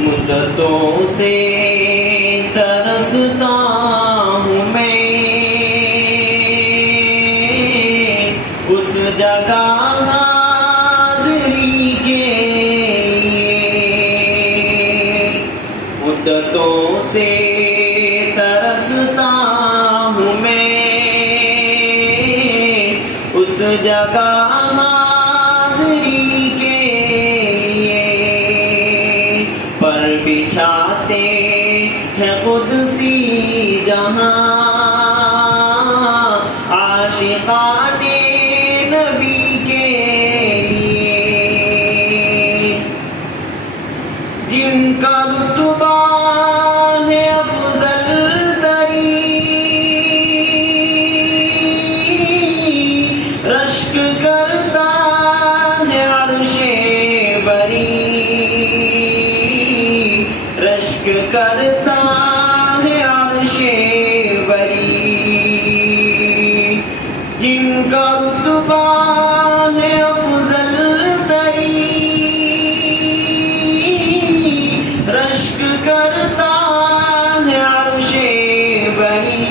مدتوں سے ترستا ہوں میں اس جگہ حاضری کے لیے، مدتوں سے ترستا ہوں میں اس جگہ حاضری کے لیے، پر بچھاتے ہیں قدسی جہاں عاشقان نبی کے لیے، جن کا رتبہ ہے افضل ترین، رشک کرتا ہے عرش بری، رشک کرتا ہے عرش بری، جن کا رتبہ ہے افضل ترین، رشک کرتا ہے عرش بری،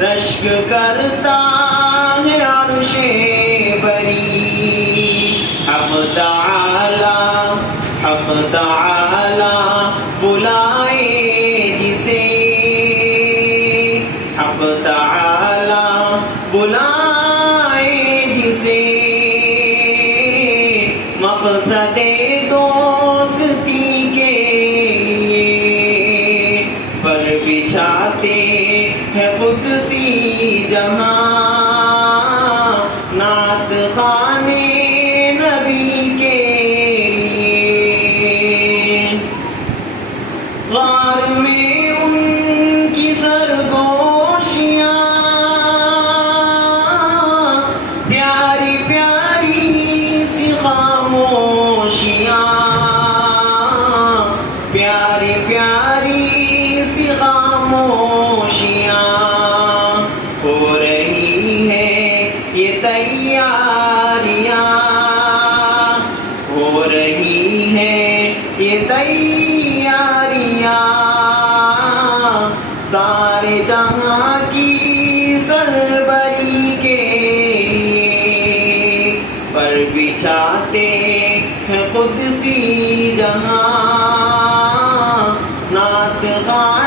رشک کرتا ہے عرش بری۔ حق تعالی بلائے جسے، حق تعالی بلائے جسے، مقصد دوستی کے لیے، پر بچھاتے ہیں قدسی جہاں نعت خانے نبی کے لیے، غار میں ان کی سرگوشیاں پیاری پیاری سی خاموشیاں، پیاری پیاری سی خاموشیاں، ہو رہی ہے یہ تیاریاں، ہو رہی ہے یہ تیاریاں، سارے جہاں کی سربری کے لیے، پر بچھاتے ہیں قدسی جہاں نعت خاں